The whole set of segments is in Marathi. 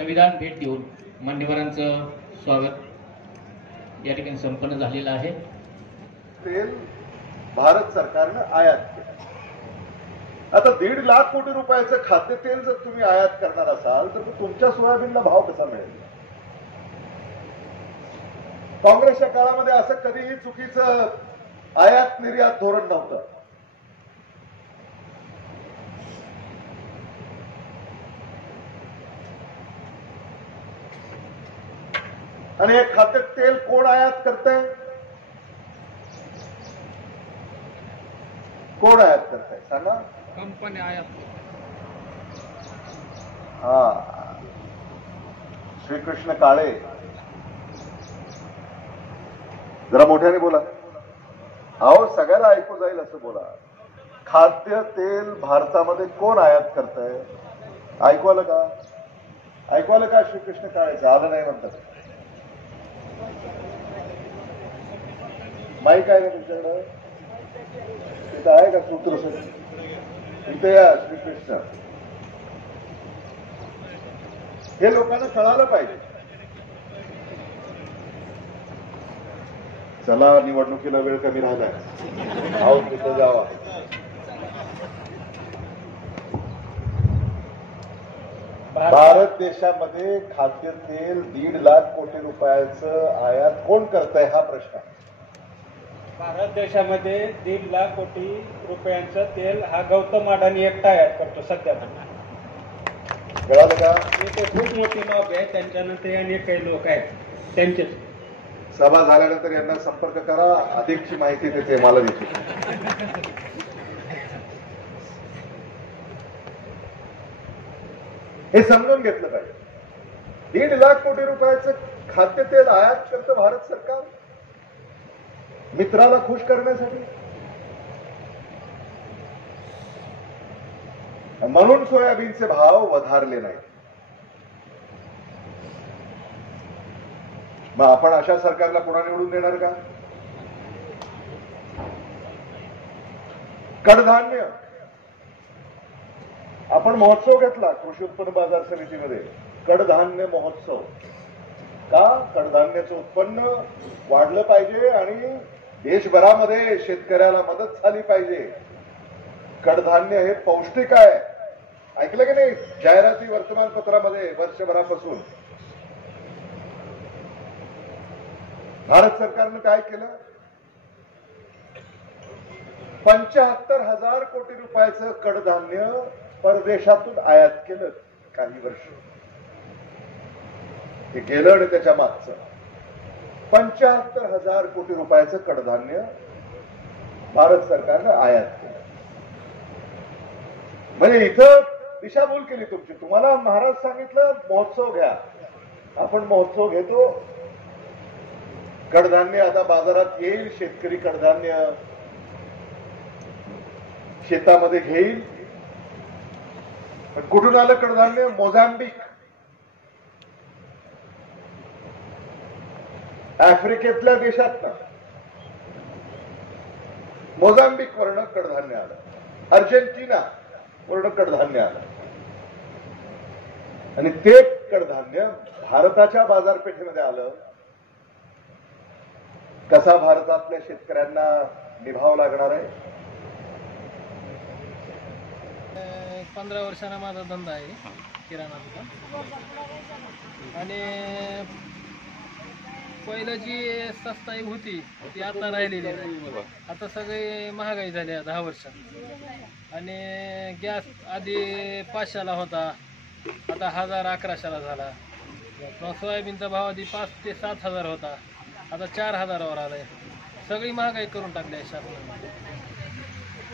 संविधान भेट देऊन मान्यवरांचं स्वागत या ठिकाणी संपन्न झालेलं आहे। तेल भारत सरकारनं आयात केलं। आता 1.5 लाख कोटी रुपयाचं खाद्य तेल जर तुम्ही आयात करणार असाल तर तुमच्या सोयाबीनला भाव कसा मिळेल? काँग्रेसच्या काळामध्ये असं कधीही चुकीचं आयात निर्यात धोरण नव्हतं। आणि हे खाद्य तेल कोण आयात करतंय? कोण आयात करताय सांगा? कंपनी आयात। हा, श्रीकृष्ण काळे, जरा मोठ्याने बोला। अहो सगळ्याला ऐकू जाईल असं बोला। खाद्य तेल भारतामध्ये कोण आयात करतंय? ऐकू आलं का? ऐकू आलं का? श्रीकृष्ण काळेचं आलं नाही म्हणतात। माईक आहे का तुमच्याकडं? तिथं आहे का सूत्र? इथे या श्रीकृष्ण। हे लोकांना कळालं पाहिजे। चला, निवडणुकीला वेळ कमी राहिलाय, आहो तिथं जावा। भारत देशामध्ये खाद्य तेल 1.5 लाख कोटी रुपयाचं आयात कोण करतंय हा प्रश्न आहे। भारत देशामध्ये 1.5 लाख कोटी रुपयांचं तेल हा गौतम अडाणी एकटा आयात करतो सध्या। कळालं का? ते खूप मोठी लॉबी आहे, त्यांच्यानंतर अनेक काही लोक आहेत त्यांचे। सभा झाल्यानंतर यांना संपर्क करा, अधिकची माहिती देते मला देते। हे समजून घेतलं पाहिजे। 1.5 लाख कोटी रुपयाचं खाद्य तेल आयात करतं भारत सरकार मित्राला खुश करण्यासाठी। म्हणून सोयाबीनचे भाव वधारले नाही। मग आपण अशा सरकारला पुन्हा निवडून देणार का? कडधान्य आपण महोत्सव घेतला कृषी उत्पन्न बाजार समितीमध्ये, कडधान्य महोत्सव। का? कडधान्याचं उत्पन्न वाढलं पाहिजे आणि देशभरामध्ये शेतकऱ्याला मदत झाली पाहिजे। कडधान्य हे पौष्टिक आहे, ऐकलं की नाही? जाहिराती वर्तमानपत्रामध्ये वर्षभरापासून। भारत सरकारनं काय केलं? 75,000 कोटी रुपयाचं कडधान्य परदेशातून आयात केलं काही वर्ष। हे गेलं आणि त्याच्या मागचं 75,000 कोटी रुपयाचं कडधान्य भारत सरकारनं आयात केलं। म्हणजे इथं दिशाभूल केली तुमची। तुम्हाला महाराज सांगितलं महोत्सव घ्या, आपण महोत्सव घेतो। कडधान्य आता बाजारात येईल, शेतकरी कडधान्य शेतामध्ये घेईल। पण कुठून आलं कडधान्य? मोझांबिक, आफ्रिकेतल्या देशात मोझांबिक वर्ण कडधान्य आलं, अर्जेंटिना वर्ण कडधान्य आलं। आणि ते कडधान्य भारताच्या बाजारपेठेमध्ये आलं। कसा भारतातल्या शेतकऱ्यांना निभाव लागणार आहे? 15 वर्षांना माझा धंदा आहे किराणा दुकान। आणि पहिलं जी सस्ताई होती ती आता राहिलेली नाही। आता सगळी महागाई झाली 10 वर्षात। आणि गॅस आधी 500ला होता, आता 1000-1100ला झाला। मग सोयाबीनचा भाव आधी 5 ते 7,000 होता, आता 4,000वर आलाय। सगळी महागाई करून टाकली आहे शासनाने।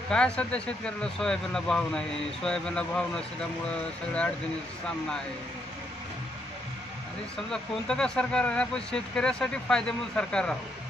काय सध्या शेतकऱ्याला सोयाबीनला भाव नाही, सोयाबीनला भाव नसल्यामुळं सगळ्या अडचणीचा सामना आहे। आणि समजा कोणतं का सरकार आहे पण शेतकऱ्यासाठी फायदेमंद सरकार राहावं।